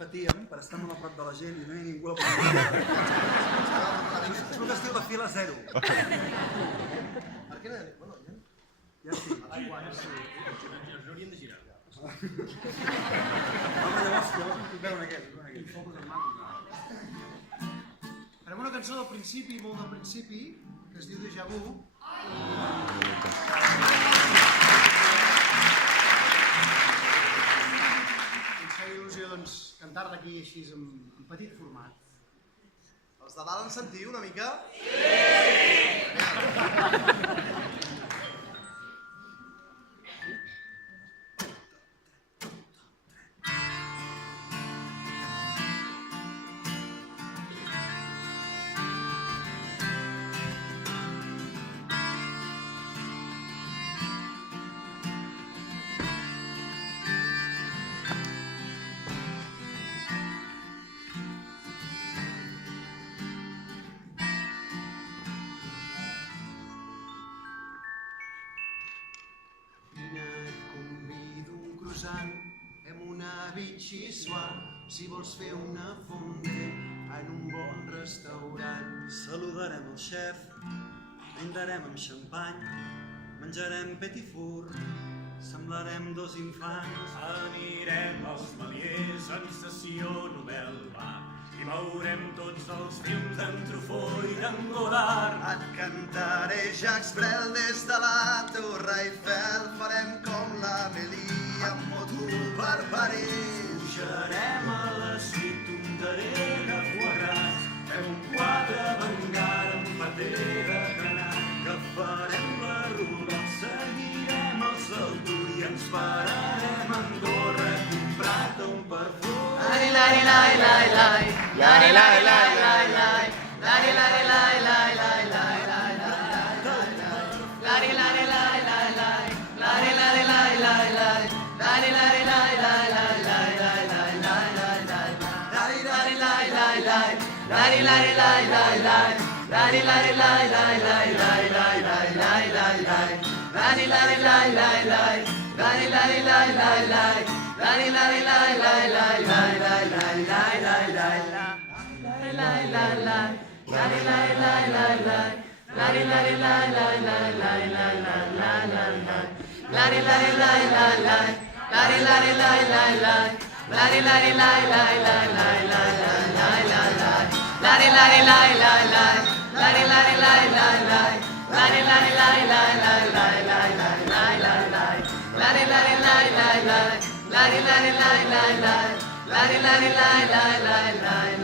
patíem per estar molt a prop de la gent i no hi ha ningú a la porta. És el que es diu la fila zero. Per què no? Ja sí. Ens hauríem de girar. Home, llavors veuen aquests. Farem una cançó del principi, molt del principi, que es diu Déjà Vu. Ens feia il·lusió doncs, cantar-la aquí així en petit format. Els de dalt en sentiu una mica? Amb una bitxissuà, si vols fer una fondue en un bon restaurant. Saludarem el xef, brindarem amb xampany, menjarem petit four, semblarem dos infants. Anirem als Meliers en sessió novel·la i veurem tots els films d'en Truffaut i d'en Godard. Et cantaré Jacques Brel des de la Torre Eiffel, farem com l'Amélie amb moto per París. Pujarem a la suite un darrer de foie gras, fem un quadre vanguard amb paté de granat. Que farem la ruta, seguirem el Saltur i ens pararem a Andorra, a comprar-te un perfum. Lari lari lai lai lai, lari lari lai lai lai, lari lari lai lai lai lai lai lari lari lai lai lai, lari lari lai lai lai, lari lari lai lai lai lai lai lai lari lari lai lai lai, lari lari lai lai lai, lari lari lai lai lai lai lai lai lai lai lari lari lai lai lai, lari lari lai lai lai. Lari lari lai lai lai lai lai lai lai lai lai lai lai lai, lari lari lai lai lai, lari lari lai lai lai lai lai lai lai lai, lari lari lai lai lai, lari lari lai lai lai, lari lari lai lai lai lai lai lai lai lai, lari lari lai lai lai, lari lari lai lai lai, lari lari lai lai lai lai lai lai lai lai, lari lari lai lai lai. Lari lari lai lai lai, lari lari lai lai lai lai.